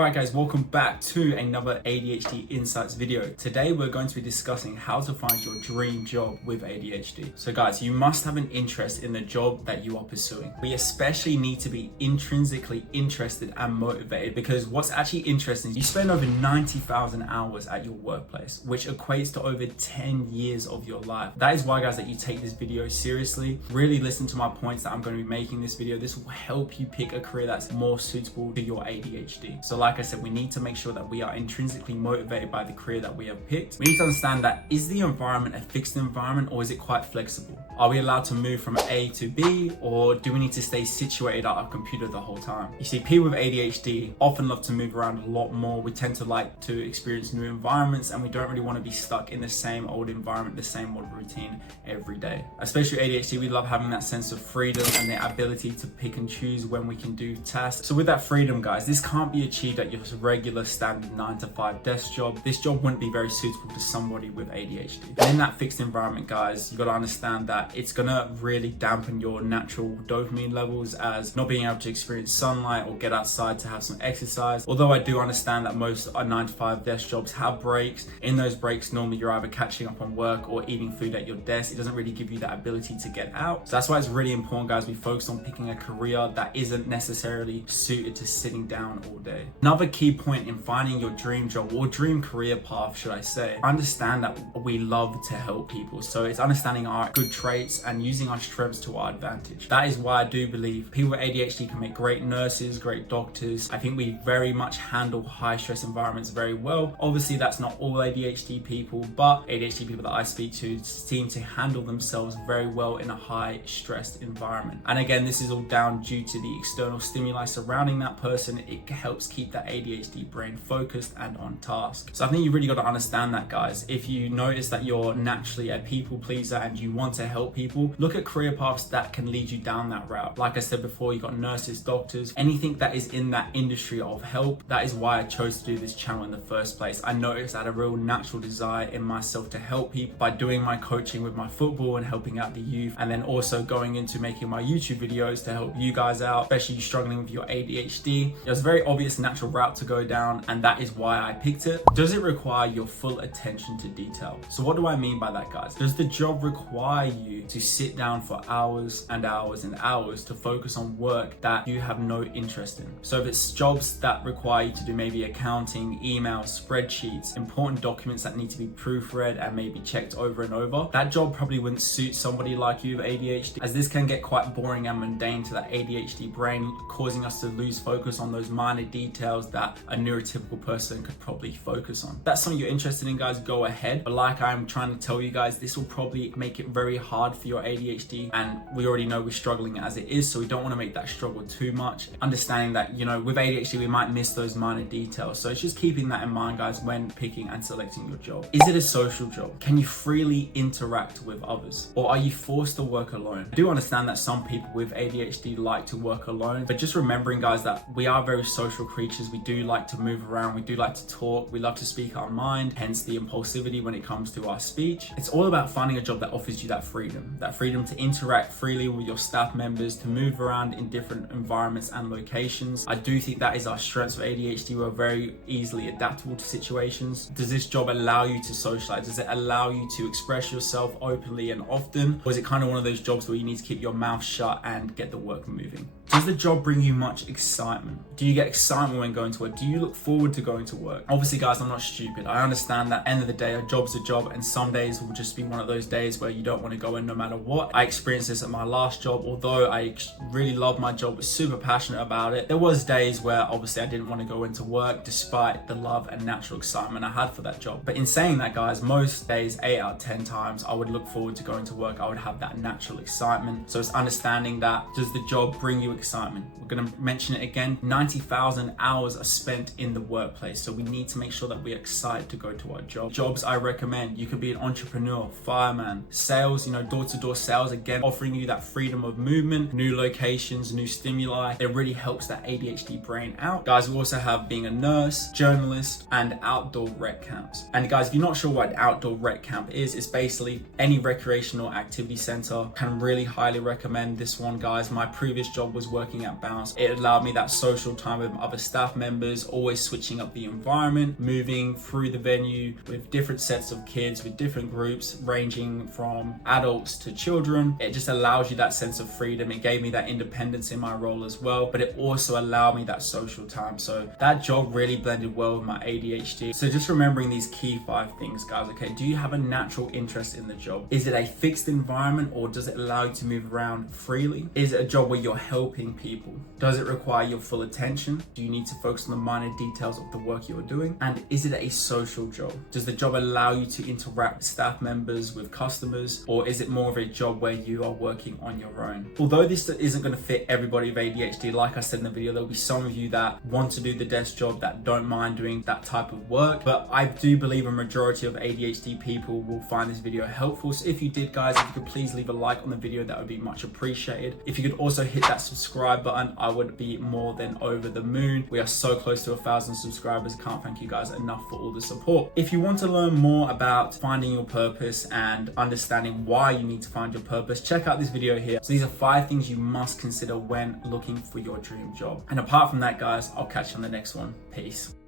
Alright guys, welcome back to another ADHD Insights video. Today we're going to be discussing how to find your dream job with ADHD. So guys, you must have an interest in the job that you are pursuing. We especially need to be intrinsically interested and motivated, because what's actually interesting is you spend over 90,000 hours at your workplace, which equates to over 10 years of your life. That is why guys, that you take this video seriously. Really listen to my points that I'm going to be making this video. This will help you pick a career that's more suitable to your ADHD. So like I said, we need to make sure that we are intrinsically motivated by the career that we have picked. We need to understand that, is the environment a fixed environment or is it quite flexible? Are we allowed to move from A to B, or do we need to stay situated at our computer the whole time? You see, people with ADHD often love to move around a lot more. We tend to like to experience new environments, and we don't really want to be stuck in the same old environment, the same old routine every day. Especially ADHD, we love having that sense of freedom and the ability to pick and choose when we can do tasks. So with that freedom, guys, this can't be achieved at your regular standard 9-to-5 desk job. This job wouldn't be very suitable to somebody with ADHD. And in that fixed environment, guys, you got to understand that it's gonna really dampen your natural dopamine levels, as not being able to experience sunlight or get outside to have some exercise. Although I do understand that most 9-to-5 desk jobs have breaks. In those breaks, normally you're either catching up on work or eating food at your desk. It doesn't really give you that ability to get out. So that's why it's really important, guys, we focus on picking a career that isn't necessarily suited to sitting down all day. Another key point in finding your dream job, or dream career path, should I say, understand that we love to help people. So it's understanding our good traits and using our strengths to our advantage. That is why I do believe people with ADHD can make great nurses, great doctors. I think we very much handle high stress environments very well. Obviously, that's not all ADHD people, but ADHD people that I speak to seem to handle themselves very well in a high stressed environment. And again, this is all down due to the external stimuli surrounding that person. It helps keep that ADHD brain focused and on task. So I think you really got to understand that, guys. If you notice that you're naturally a people pleaser and you want to help people, look at career paths that can lead you down that route. Like I said before, you got nurses, doctors, anything that is in that industry of help. That is why I chose to do this channel in the first place. I noticed I had a real natural desire in myself to help people by doing my coaching with my football and helping out the youth, and then also going into making my YouTube videos to help you guys out, especially you struggling with your ADHD. It was a very obvious natural route to go down, and that is why I picked it. Does it require your full attention to detail? So what do I mean by that, guys? Does the job require you to sit down for hours and hours and hours to focus on work that you have no interest in? So if it's jobs that require you to do maybe accounting, emails, spreadsheets, important documents that need to be proofread and maybe checked over and over, that job probably wouldn't suit somebody like you with ADHD, as this can get quite boring and mundane to that ADHD brain, causing us to lose focus on those minor details that a neurotypical person could probably focus on. If that's something you're interested in, guys, go ahead. But like I'm trying to tell you guys, this will probably make it very hard for your ADHD, and we already know we're struggling as it is, so we don't want to make that struggle too much. Understanding that, you know, with ADHD we might miss those minor details, so it's just keeping that in mind, guys, when picking and selecting your job. Is it a social job? Can you freely interact with others, or are you forced to work alone? I do understand that some people with ADHD like to work alone, but just remembering, guys, that we are very social creatures. We do like to move around, we do like to talk, we love to speak our mind, hence the impulsivity when it comes to our speech. It's all about finding a job that offers you that freedom to interact freely with your staff members, to move around in different environments and locations. I do think that is our strength for ADHD. We're very easily adaptable to situations. Does this job allow you to socialize? Does it allow you to express yourself openly and often? Or is it kind of one of those jobs where you need to keep your mouth shut and get the work moving? Does the job bring you much excitement? Do you get excitement when going to work? Do you look forward to going to work? Obviously, guys, I'm not stupid. I understand that end of the day, a job's a job, and some days will just be one of those days where you don't want to go in no matter what. I experienced this at my last job. Although I really loved my job, was super passionate about it, there was days where obviously I didn't want to go into work despite the love and natural excitement I had for that job. But in saying that, guys, most days, 8 out of 10 times, I would look forward to going to work. I would have that natural excitement. So it's understanding that, does the job bring you excitement? We're going to mention it again. 90,000 hours are spent in the workplace, so we need to make sure that we're excited to go to our job. Jobs I recommend: you could be an entrepreneur, fireman, sales, door-to-door sales, again, offering you that freedom of movement, new locations, new stimuli. It really helps that ADHD brain out. Guys, we also have being a nurse, journalist, and outdoor rec camps. And guys, if you're not sure what outdoor rec camp is, it's basically any recreational activity center. Can really highly recommend this one, guys. My previous job was working at Bounce. It allowed me that social time with other staff members, always switching up the environment, moving through the venue with different sets of kids, with different groups ranging from adults to children. It just allows you that sense of freedom. It gave me that independence in my role as well, but it also allowed me that social time. So that job really blended well with my ADHD. So just remembering these key 5 things, guys. Okay, do you have a natural interest in the job? Is it a fixed environment, or does it allow you to move around freely? Is it a job where you're helping people? Does it require your full attention? Do you need to focus on the minor details of the work you're doing? And is it a social job? Does the job allow you to interact with staff members, with customers, or is it more of a job where you are working on your own? Although this isn't going to fit everybody with ADHD, like I said in the video, there'll be some of you that want to do the desk job, that don't mind doing that type of work, but I do believe a majority of ADHD people will find this video helpful. So if you did, guys, if you could please leave a like on the video, that would be much appreciated. If you could also hit that subscribe button, I would be more than over the moon. We are so close to 1,000 subscribers. Can't thank you guys enough for all the support. If you want to learn more about finding your purpose and understanding why you need to find your purpose, check out this video here. So these are 5 things you must consider when looking for your dream job. And apart from that, guys, I'll catch you on the next one. Peace.